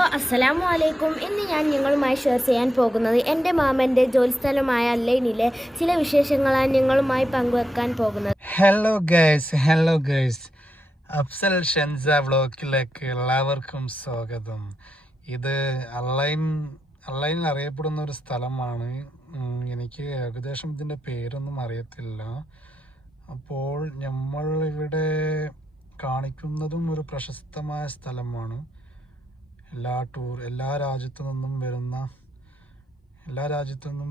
Hello അസ്സലാമു അലൈക്കും. ഇന്ന് ഞാൻ നിങ്ങളുമായി ഷെയർ ചെയ്യാൻ പോകുന്നത് എൻ്റെ മാമൻ്റെ ജോലിസ്ഥലമായ അല്ലൈനിലെ ചില വിശേഷങ്ങളാണ് നിങ്ങളുമായി പങ്കുവെക്കാൻ പോകുന്നത്. ഹലോ ഗൈസ്, അഫ്സൽ ഷെൻസ വ്ളോഗിലേക്ക് എല്ലാവർക്കും സ്വാഗതം. ഇത് അല്ലൈനിൽ അറിയപ്പെടുന്ന ഒരു സ്ഥലമാണ്. എനിക്ക് ഏകദേശം ഇതിൻ്റെ പേരൊന്നും അറിയത്തില്ല. അപ്പോൾ നമ്മൾ ഇവിടെ കാണിക്കുന്നതും ഒരു പ്രശസ്തമായ സ്ഥലമാണ്. എല്ലാ രാജ്യത്തു നിന്നും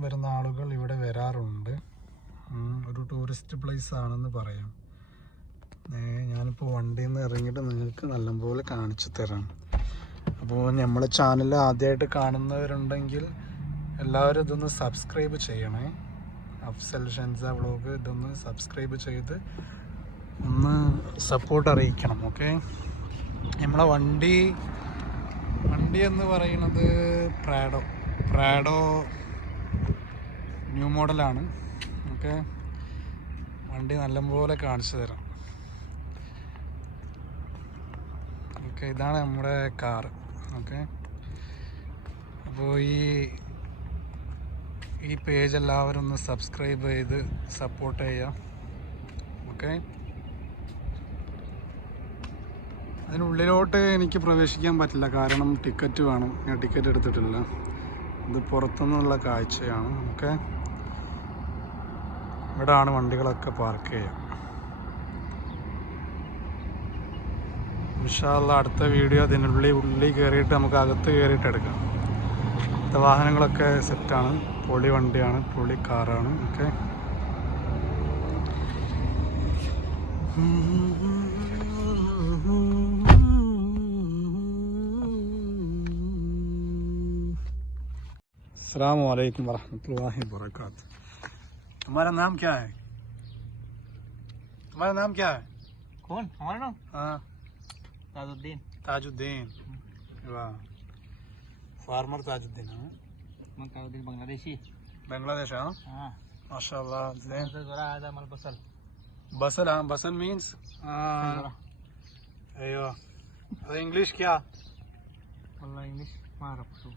വരുന്ന ആളുകൾ ഇവിടെ വരാറുണ്ട്. ഒരു ടൂറിസ്റ്റ് പ്ലേസ് ആണെന്ന് പറയാം. ഞാനിപ്പോൾ വണ്ടിയിൽ നിന്ന് ഇറങ്ങിയിട്ട് നിങ്ങൾക്ക് നല്ലപോലെ കാണിച്ചു തരാം. അപ്പോൾ നമ്മളെ ചാനൽ ആദ്യമായിട്ട് കാണുന്നവരുണ്ടെങ്കിൽ എല്ലാവരും ഇതൊന്ന് സബ്സ്ക്രൈബ് ചെയ്യണേ. അഫ്സൽ ഷെൻസ വ്ളോഗ് ഇതൊന്ന് സബ്സ്ക്രൈബ് ചെയ്ത് ഒന്ന് സപ്പോർട്ട് അറിയിക്കണം. ഓക്കെ, നമ്മളെ വണ്ടി എന്ന് പറയുന്നത് പ്രാഡോ ന്യൂ മോഡലാണ്. ഓക്കെ, വണ്ടി നല്ലപോലെ കാണിച്ചു തരാം. ഓക്കെ, ഇതാണ് നമ്മുടെ കാറ്. ഓക്കെ, അപ്പോൾ ഈ പേജ് എല്ലാവരും ഒന്ന് സബ്സ്ക്രൈബ് ചെയ്ത് സപ്പോർട്ട് ചെയ്യാം. ഓക്കെ, അതിനുള്ളിലോട്ട് എനിക്ക് പ്രവേശിക്കാൻ പറ്റില്ല, കാരണം ടിക്കറ്റ് വേണം. ഞാൻ ടിക്കറ്റ് എടുത്തിട്ടില്ല. ഇത് പുറത്തുനിന്നുള്ള കാഴ്ചയാണ്. ഓക്കെ, ഇവിടെയാണ് വണ്ടികളൊക്കെ പാർക്ക് ചെയ്യുക. ഇൻഷാ അല്ലാഹ് അടുത്ത വീഡിയോ ഉള്ളിൽ കയറിയിട്ട് നമുക്ക് അകത്ത് കയറിയിട്ട് എടുക്കാം. അടുത്ത വാഹനങ്ങളൊക്കെ സെറ്റാണ്. പൊളി വണ്ടിയാണ്, പൊളി കാറാണ്. ഓക്കെ, अस्सलाम वालेकुम वरहमतुल्लाहि वबरकातुह। तुम्हारा नाम क्या है? कौन? हमारा नाम हाँ, ताजुद्दीन। वाह, फार्मर ताजुद्दीन। हाँ, ताजुद्दीन बांग्लादेशी। बांग्लादेश। हाँ, हाँ, माशाल्लाह। बसल हाँ, बसल मीन्स अयो इंग्लिश क्या? والله इंग्लिश ما اعرف شو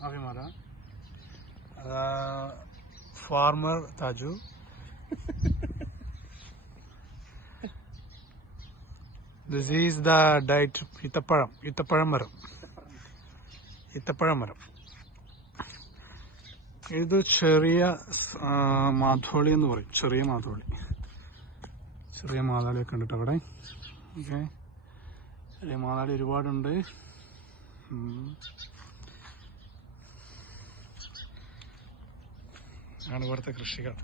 ما في مرة. फार्मर ताजू ദിസ് ഈസ് ദ ഡയറ്റ്. ഈത്തപ്പഴം മരം. ഇത് ചെറിയ മാധോളി എന്ന് പറയും. ചെറിയ മാതാളിയൊക്കെ ഉണ്ട് അവിടെ. ഓക്കെ, ചെറിയ മാതാളി ഒരുപാടുണ്ട്. ആണ് ഇവിടുത്തെ കൃഷികൾ.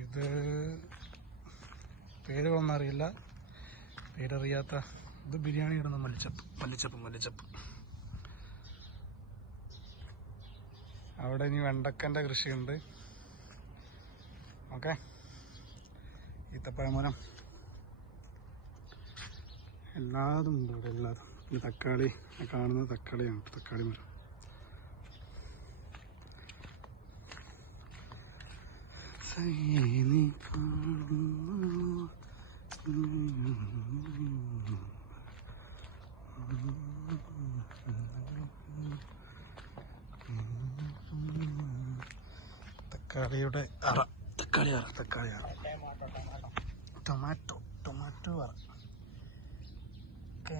ഇത് പേരുകളൊന്നും അറിയില്ല. പേരറിയാത്ത ഇത് ബിരിയാണി ഇടുന്ന മല്ലിച്ചപ്പ്. അവിടെ ഇനി വെണ്ടക്കൻ്റെ കൃഷിയുണ്ട്. ഓക്കെ, ഈത്തപ്പഴമരം എല്ലാതും ഉണ്ട് അവിടെ, എല്ലാതും. പിന്നെ തക്കാളി, കാണുന്നത് തക്കാളിയാണ്, തക്കാളി മരം. തക്കാളിയുടെ അറ, തക്കാളി അറ, ടൊമാറ്റോ അറ. ഓക്കെ,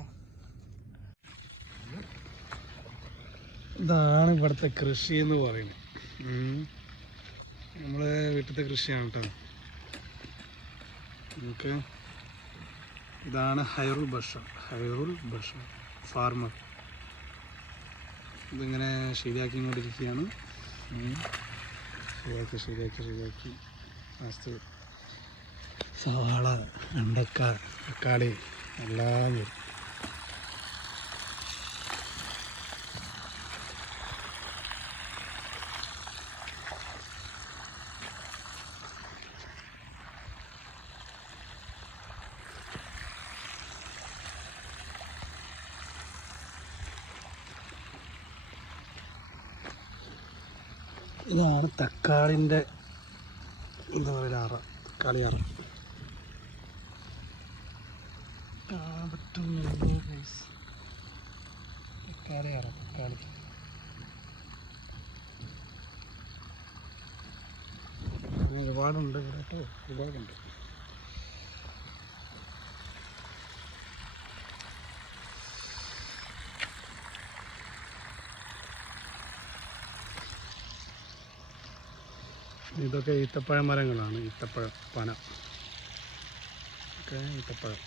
ഇതാണ് ഇവിടുത്തെ കൃഷി എന്ന് പറയുന്നത്. നമ്മളെ വീട്ടിലത്തെ കൃഷിയാണ് കേട്ടോ. നമുക്ക് ഇതാണ് ഹൈറുൽ ബഷർ ഫാർമർ. ഇതിങ്ങനെ ശരിയാക്കിക്കൊണ്ടിരിക്കുകയാണ്. ശരിയാക്കി ലാസ്റ്റ് സവാള, വെണ്ടക്ക, തക്കാളി എല്ലാം വരും. ഇതാണ് തക്കാളിൻ്റെ എന്താ പറയുക അറ, തക്കാളി അറ. തക്കാളി അറ, തക്കാളി ഒരുപാടുണ്ട് ഇവിടെ കേട്ടോ, ഒരുപാടുണ്ട്. ഇതൊക്കെ ഈത്തപ്പഴ മരങ്ങളാണ്, ഈത്തപ്പഴം പന ഒക്കെ ഈത്തപ്പഴം.